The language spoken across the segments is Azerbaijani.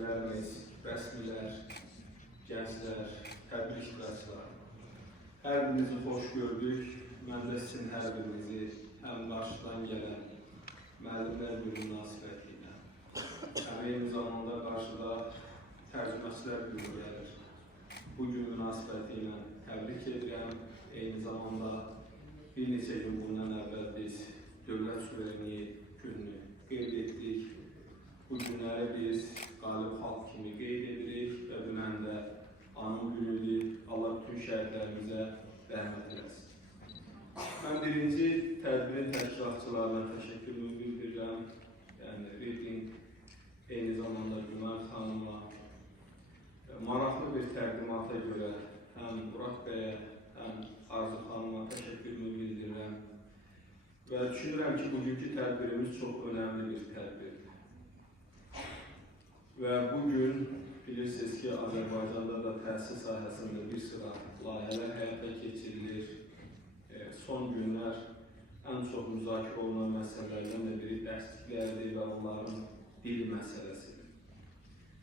müəllimlərimiz, rəsmilər, gənclər, tədbir iştirakçıları. Hər birinizi xoş gördük. Mən də sizin hər birinizi həm qarşıdan gələn müəllimlər günü münasibətilə, həm eyni zamanda qarşıda tərcüməçilər günü gəlir. Bu gün münasibətilə təbrik edirəm. Eyni zamanda bir neçə gün bundan əvvəl biz dövlət suverenliyi gününü qeyd etdik. Bu günləri biz qalib xalq kimi qeyd edirik və dünən də anım günüdür. Allah bütün şəhidlərimizə rəhmət eləsin. Mən birinci tədbirin təşkilatçılarına təşəkkürümü bildirirəm. Yəni, Reading, eyni zamanda Günay xanıma maraqlı bir təqdimata görə həm Murad bəyə, həm Arzu xanıma təşəkkürümü bildirirəm. Və düşünürəm ki, bugünkü tədbirimiz çox önəmli bir tədbirdir. Və bugün bilirsiniz ki, Azərbaycanda da təhsil sahəsində bir sıra layihələr həyata keçirilir. Son günlər ən çox müzakirə olunan məsələlərdən də biri dərsliklərdir və onların dil məsələsidir.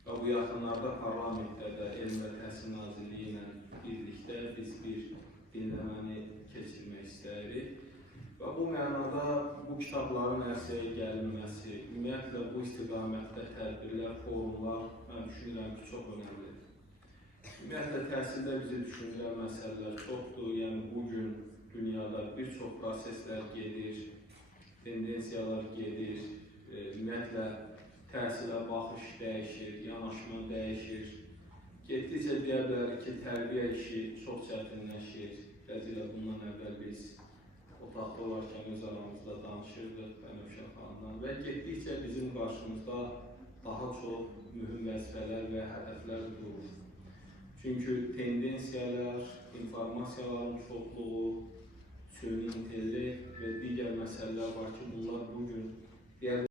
Və bu yaxınlarda parlamentdə də Elm və Təhsil Nazirliyi ilə birlikdə biz bir dinləməni keçirmək istəyirik. Və bu mənada bu kitabların ərsəyə gəlinməsi, ümumiyyətlə bu istiqamətdə tədbirlər, forumlar, mən düşünürəm ki, çox önəmlidir. Ümumiyyətlə, təhsildə bizi düşündürən məsələlər çoxdur. Yəni, bugün dünyada bir çox proseslər gedir, tendensiyalar gedir. Ümumiyyətlə, təhsilə baxış dəyişir, yanaşma dəyişir. Getdikcə deyə bilərik ki, tərbiyə işi çox çətinləşir. Bəzilə bundan əvvəl biz otaqda olarkən öz aramızda danışırdıq Bənövşə xanımdan və getdikcə bizim qarşımızda daha çox mühüm vəzifələr və hədəflər durur. Çünki tendensiyalar, informasiyaların çoxluğu, süni intellekt və digər məsələlər var ki, bunlar bugün